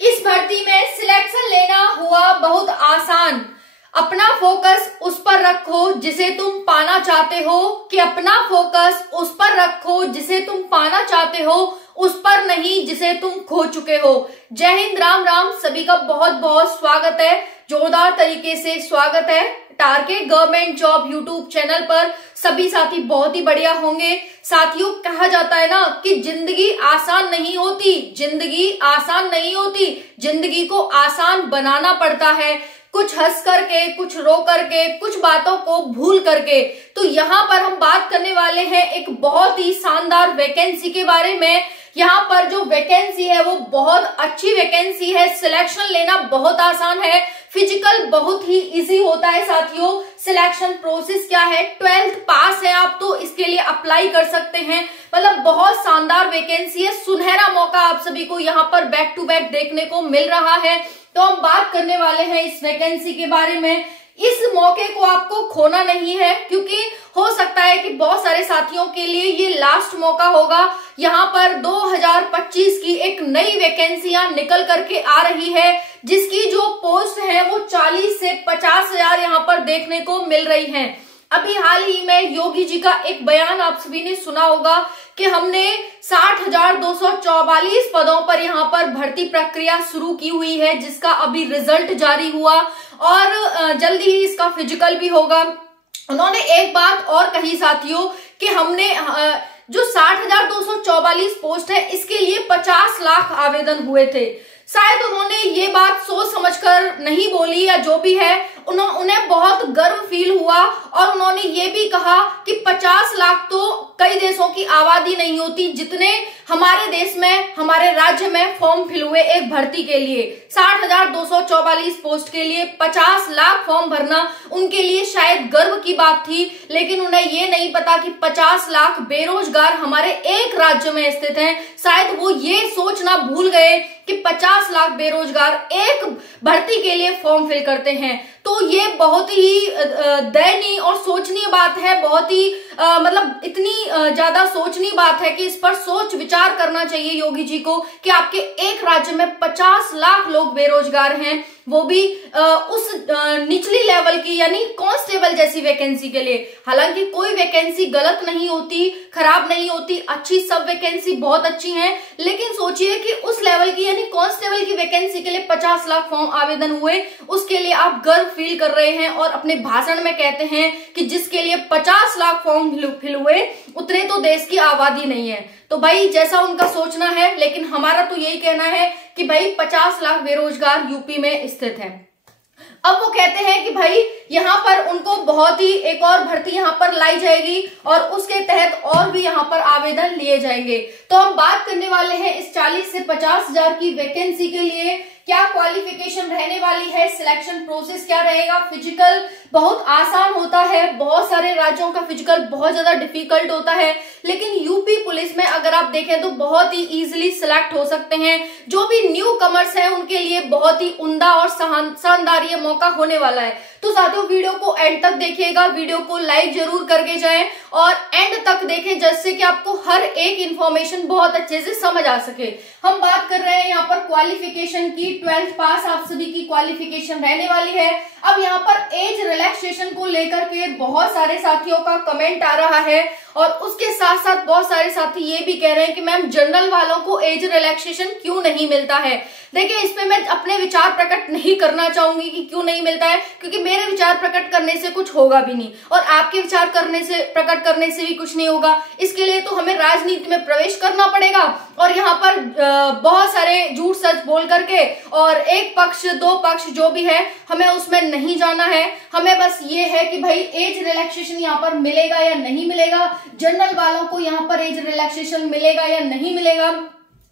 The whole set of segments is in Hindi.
इस भर्ती में सिलेक्शन लेना हुआ बहुत आसान। अपना फोकस उस पर रखो जिसे तुम पाना चाहते हो, कि अपना फोकस उस पर रखो जिसे तुम पाना चाहते हो, उस पर नहीं जिसे तुम खो चुके हो। जय हिंद, राम राम। सभी का बहुत बहुत स्वागत है, जोरदार तरीके से स्वागत है target government job YouTube channel पर। सभी साथी बहुत ही बढ़िया होंगे। साथियों, कहा जाता है ना कि जिंदगी आसान नहीं होती, जिंदगी आसान नहीं होती, जिंदगी को आसान बनाना पड़ता है, कुछ हंस करके, कुछ रो करके, कुछ बातों को भूल करके। तो यहाँ पर हम बात करने वाले हैं एक बहुत ही शानदार वैकेंसी के बारे में। यहाँ पर जो वैकेंसी है वो बहुत अच्छी वैकेंसी है, सिलेक्शन लेना बहुत आसान है, फिजिकल बहुत ही इजी होता है। साथियों, सिलेक्शन प्रोसेस क्या है, 12th पास है आप तो इसके लिए अप्लाई कर सकते हैं। मतलब बहुत शानदार वैकेंसी है, सुनहरा मौका आप सभी को यहाँ पर बैक टू बैक देखने को मिल रहा है। तो हम बात करने वाले हैं इस वैकेंसी के बारे में। इस मौके को आपको खोना नहीं है, क्योंकि हो सकता है कि बहुत सारे साथियों के लिए ये लास्ट मौका होगा। यहाँ पर 2025 की एक नई वैकेंसियां निकल करके आ रही है, जिसकी जो पोस्ट है वो 40 से 50 हजार यहाँ पर देखने को मिल रही हैं। अभी हाल ही में योगी जी का एक बयान आप सभी ने सुना होगा कि हमने 60,244 पदों पर यहाँ पर भर्ती प्रक्रिया शुरू की हुई है, जिसका अभी रिजल्ट जारी हुआ और जल्दी ही इसका फिजिकल भी होगा। उन्होंने एक बात और कही साथियों कि हमने जो 60,244 पोस्ट है इसके लिए 50 लाख आवेदन हुए थे। शायद उन्होंने ये बात सोच समझकर नहीं बोली, या जो भी है उन्हें बहुत गर्व फील हुआ। और उन्होंने ये भी कहा कि 50 लाख तो कई देशों की आबादी नहीं होती जितने हमारे देश में, हमारे राज्य में फॉर्म फिल हुए एक भर्ती के लिए। 60,244 पोस्ट के लिए 50 लाख फॉर्म भरना उनके लिए शायद गर्व की बात थी, लेकिन उन्हें ये नहीं पता कि 50 लाख बेरोजगार हमारे एक राज्य में स्थित हैं। शायद वो ये सोचना भूल गए कि 50 लाख बेरोजगार एक भर्ती के लिए फॉर्म फिल करते हैं। तो ये बहुत ही दयनीय और सोचनीय बात है, बहुत ही मतलब इतनी ज्यादा सोचनीय बात है कि इस पर सोच विचार करना चाहिए योगी जी को कि आपके एक राज्य में 50 लाख लोग बेरोजगार हैं, वो भी उस निचली लेवल की यानी कांस्टेबल जैसी वैकेंसी के लिए। हालांकि कोई वैकेंसी गलत नहीं होती, खराब नहीं होती, अच्छी सब वैकेंसी बहुत अच्छी हैं, लेकिन सोचिए कि उस लेवल की यानी कांस्टेबल की वैकेंसी के लिए 50 लाख फॉर्म आवेदन हुए, उसके लिए आप गर्व फील कर रहे हैं और अपने भाषण में कहते हैं कि जिसके लिए 50 लाख फॉर्म फिल हुए उतने तो देश की आबादी नहीं है। तो भाई जैसा उनका सोचना है, लेकिन हमारा तो यही कहना है कि भाई 50 लाख बेरोजगार यूपी में स्थित है। अब वो कहते हैं कि भाई यहाँ पर उनको बहुत ही एक और भर्ती यहाँ पर लाई जाएगी और उसके तहत और भी यहाँ पर आवेदन लिए जाएंगे। तो हम बात करने वाले हैं इस 40 से 50 हजार की वैकेंसी के लिए क्या क्वालिफिकेशन रहने वाली है, सिलेक्शन प्रोसेस क्या रहेगा। फिजिकल बहुत आसान होता है, बहुत सारे राज्यों का फिजिकल बहुत ज्यादा डिफिकल्ट होता है, लेकिन यूपी पुलिस में अगर आप देखें तो बहुत ही इजीली सिलेक्ट हो सकते हैं। जो भी न्यू कमर्स हैं उनके लिए बहुत ही उम्दा और शानदार ये मौका होने वाला है। तो साथियों, वीडियो को एंड तक देखिएगा, वीडियो को लाइक जरूर करके जाएं और एंड तक देखें, जिससे कि आपको हर एक इंफॉर्मेशन बहुत अच्छे से समझ आ सके। हम बात कर रहे हैं यहाँ पर क्वालिफिकेशन की, 12th पास आप सभी की क्वालिफिकेशन रहने वाली है। अब यहाँ पर एज रिलैक्सेशन को लेकर के बहुत सारे साथियों का कमेंट आ रहा है और उसके साथ साथ बहुत सारे साथी ये भी कह रहे हैं कि मैम जनरल वालों को एज रिलैक्सेशन क्यों नहीं मिलता है। देखिए, इसमें मैं अपने विचार प्रकट नहीं करना चाहूंगी कि क्यों नहीं मिलता है, क्योंकि मेरे विचार प्रकट करने से कुछ होगा भी नहीं और आपके विचार प्रकट करने से भी कुछ नहीं होगा। इसके लिए तो हमें राजनीति में प्रवेश करना पड़ेगा और यहाँ पर बहुत सारे झूठ सच बोल करके और एक पक्ष दो पक्ष जो भी है हमें उसमें नहीं जाना है। हमें बस ये है कि भाई एज रिलैक्सेशन यहाँ पर मिलेगा या नहीं मिलेगा, जनरल वालों को यहाँ पर एज रिलैक्सेशन मिलेगा या नहीं मिलेगा,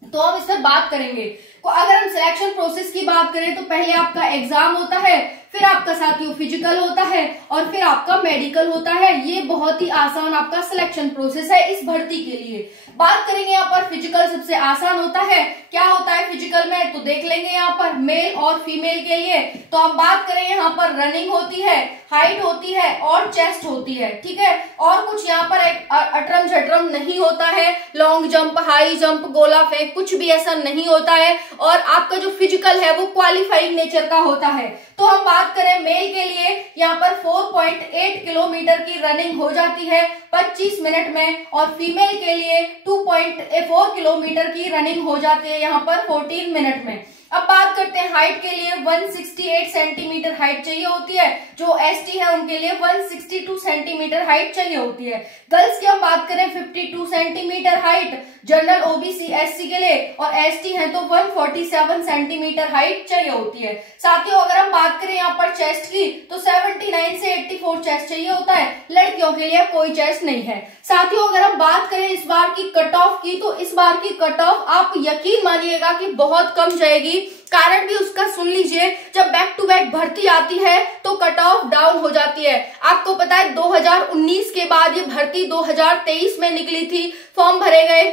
तो हम इस पर बात करेंगे। तो अगर हम सिलेक्शन प्रोसेस की बात करें तो पहले आपका एग्जाम होता है, फिर आपका साथियों फिजिकल होता है और फिर आपका मेडिकल होता है। ये बहुत ही आसान आपका सिलेक्शन प्रोसेस है इस भर्ती के लिए। बात करेंगे यहाँ पर फिजिकल सबसे आसान होता है। क्या होता है फिजिकल में तो देख लेंगे यहाँ पर मेल और फीमेल के लिए। तो हम बात करें यहाँ पर रनिंग होती है, हाइट होती है और चेस्ट होती है, ठीक है। और कुछ यहाँ पर अटरम झटरम नहीं होता है, लॉन्ग जंप, हाई जंप, गोला फेंक कुछ भी ऐसा नहीं होता है। और आपका जो फिजिकल है वो क्वालिफाइंग नेचर का होता है। तो हम बात करें मेल के लिए, यहाँ पर 4.8 किलोमीटर की रनिंग हो जाती है 25 मिनट में, और फीमेल के लिए 2.4 किलोमीटर की रनिंग हो जाती है यहाँ पर 14 मिनट में। अब बात करते हैं हाइट के लिए, 168 सेंटीमीटर हाइट चाहिए होती है। जो एसटी है उनके लिए 162 सेंटीमीटर हाइट चाहिए होती है। गर्ल्स की हम बात करें 52 centimetre height general OBC SC के लिए, और एसटी है तो 147 सेंटीमीटर हाइट चाहिए होती है। साथियों अगर हम बात करें यहाँ पर चेस्ट की तो 79 से 84 चेस्ट चाहिए होता है। लड़कियों के लिए कोई चेस्ट नहीं है। साथियों अगर हम बात करें इस बार की कट ऑफ की, तो इस बार की कट ऑफ आप यकीन मानिएगा कि बहुत कम जाएगी। कारण भी उसका सुन लीजिए, जब बैक टू बैक भर्ती आती है तो कट ऑफ डाउन हो जाती है। आपको पता है 2019 के बाद ये भर्ती 2023 में निकली थी, फॉर्म भरे गए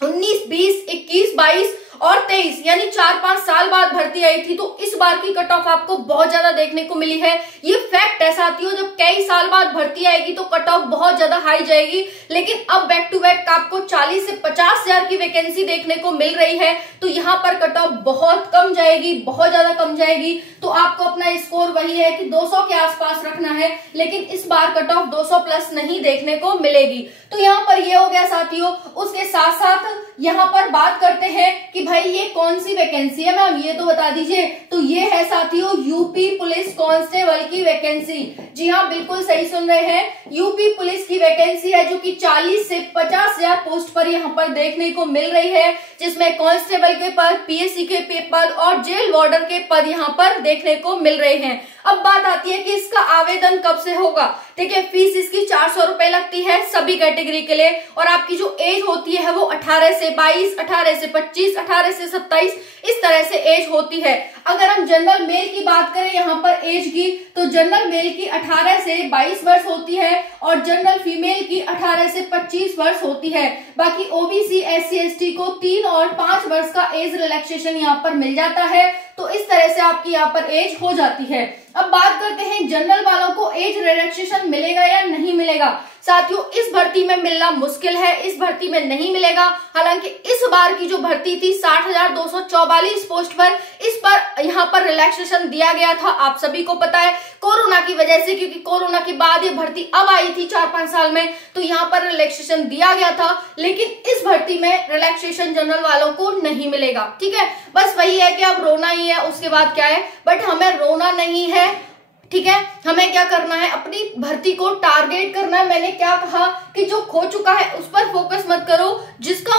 19, 20, 21, 22 और 23, यानी 4-5 साल बाद भर्ती आई थी। तो इस बार की कट ऑफ आपको बहुत ज्यादा देखने को मिली है। ये फैक्ट है साथियों, जब कई साल बाद भर्ती आएगी तो कट ऑफ बहुत ज्यादा हाई जाएगी। लेकिन अब बैक टू बैक आपको 40 से 50 हजार की वैकेंसी देखने को मिल रही है, तो यहाँ पर कट ऑफ बहुत कम जाएगी, बहुत ज्यादा कम जाएगी। तो आपको अपना स्कोर वही है कि 200 के आसपास रखना है, लेकिन इस बार कट ऑफ 200 प्लस नहीं देखने को मिलेगी। तो यहाँ पर ये हो गया साथियों। उसके साथ साथ यहाँ पर बात करते हैं कि भाई ये कौन सी वैकेंसी है मैम, ये तो बता दीजिए। तो ये है साथियों यूपी पुलिस कांस्टेबल की वैकेंसी। जी हाँ, बिल्कुल सही सुन रहे हैं, यूपी पुलिस की वैकेंसी है, जो कि 40 से 50 हजार पोस्ट पर यहाँ पर देखने को मिल रही है, जिसमें कांस्टेबल के पद, पीएससी के पद और जेल वार्डन के पद यहाँ पर देखने को मिल रहे हैं। अब बात आती है कि इसका आवेदन कब से होगा। देखिए फीस इसकी 400 रुपए लगती है सभी कैटेगरी के लिए, और आपकी जो एज होती है वो 18 से 22, 18 से 25, 18 से 27 इस तरह से एज होती है। अगर हम जनरल मेल की बात करें यहाँ पर एज की, तो जनरल मेल की 18 से 22 वर्ष होती है, और जनरल फीमेल की 18 से 25 वर्ष होती है। बाकी ओबीसी एससी एसटी को 3 और 5 वर्ष का एज रिलैक्सेशन यहाँ पर मिल जाता है। तो इस तरह से आपकी यहाँ पर एज हो जाती है। अब बात करते हैं जनरल वालों को एज रिलैक्सेशन मिलेगा या नहीं मिलेगा। साथियों इस भर्ती में मिलना मुश्किल है, इस भर्ती में नहीं मिलेगा। हालांकि इस बार की जो भर्ती थी 60,244 पोस्ट पर, इस पर यहाँ पर रिलैक्सेशन दिया गया था, आप सभी को पता है, कोरोना की वजह से, क्योंकि कोरोना के बाद ये भर्ती अब आई थी 4-5 साल में, तो यहाँ पर रिलैक्सेशन दिया गया था। लेकिन इस भर्ती में रिलैक्सेशन जनरल वालों को नहीं मिलेगा। ठीक है, बस वही है कि अब रोना ही है, उसके बाद क्या है, बट हमें रोना नहीं है। ठीक है, हमें क्या करना है, अपनी भर्ती को टारगेट करना है। मैंने क्या कहा कि जो खो चुका है उस पर फोकस मत करो, जिसका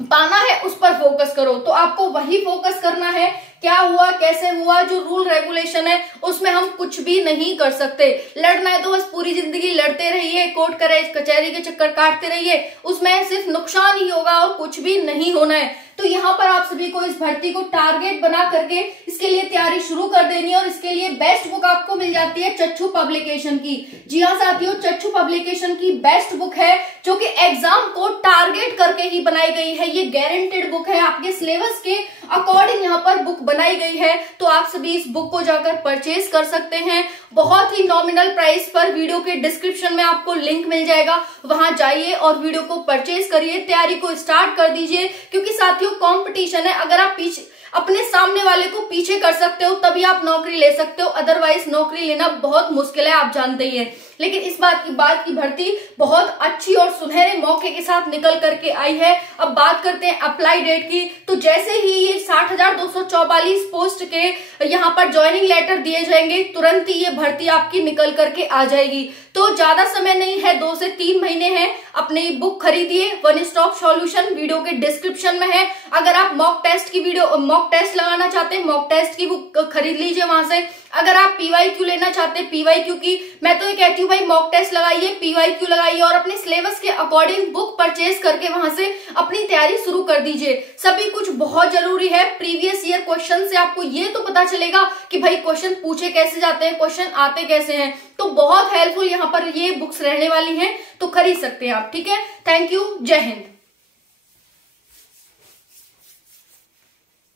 पाना है उस पर फोकस करो। तो आपको वही फोकस करना है, क्या हुआ कैसे हुआ, जो रूल रेगुलेशन है उसमें हम कुछ भी नहीं कर सकते। लड़ना है तो बस पूरी जिंदगी लड़ते रहिए, कोर्ट कचहरी के चक्कर काटते रहिए, उसमें सिर्फ नुकसान ही होगा और कुछ भी नहीं होना है। तो यहाँ पर आप सभी को इस भर्ती को टारगेट बना करके इसके लिए तैयारी शुरू कर देनी है, और इसके लिए बेस्ट बुक आपको मिल जाती है चच्चू पब्लिकेशन की। जी हाँ साथियों, चच्चू पब्लिकेशन की बेस्ट बुक है, जो कि एग्जाम को टारगेट करके ही बनाई गई है। ये गारंटेड बुक है, आपके सिलेबस के अकॉर्डिंग यहाँ पर बुक बनाई गई है। तो आप सभी इस बुक को जाकर परचेज कर सकते हैं बहुत ही नॉमिनल प्राइस पर। वीडियो के डिस्क्रिप्शन में आपको लिंक मिल जाएगा, वहां जाइए और वीडियो को परचेज करिए, तैयारी को स्टार्ट कर दीजिए। क्योंकि साथियों कंपटीशन है, अगर आप पीछे अपने सामने वाले को पीछे कर सकते हो तभी आप नौकरी ले सकते हो, अदरवाइज नौकरी लेना बहुत मुश्किल है, आप जानते ही हैं। लेकिन इस बात की भर्ती बहुत अच्छी और सुनहरे मौके के साथ निकल करके आई है। अब बात करते हैं अप्लाई डेट की, तो जैसे ही ये 60,244 पोस्ट के यहाँ पर ज्वाइनिंग लेटर दिए जाएंगे, तुरंत ही ये भर्ती आपकी निकल करके आ जाएगी। तो ज्यादा समय नहीं है, 2 से 3 महीने हैं। अपनी बुक खरीदिए, वन स्टॉप सॉल्यूशन वीडियो के डिस्क्रिप्शन में है। अगर आप मॉक टेस्ट लगाना चाहते हैं, मॉक टेस्ट की बुक खरीद लीजिए वहां से। अगर आप पीवाईक्यू लेना चाहते हैं, पीवाईक्यू की, मैं तो ये कहती हूँ भाई मॉक टेस्ट लगाइए, पीवाईक्यू लगाइए, और अपने सिलेबस के अकॉर्डिंग बुक परचेज करके वहां से अपनी तैयारी शुरू कर दीजिए। सभी कुछ बहुत जरूरी है। प्रीवियस ईयर क्वेश्चन से आपको ये तो पता चलेगा कि भाई क्वेश्चन पूछे कैसे जाते हैं, क्वेश्चन आते कैसे हैं। तो बहुत हेल्पफुल यहाँ पर ये बुक्स रहने वाली हैं, तो खरीद सकते हैं आप। ठीक है, थैंक यू, जय हिंद।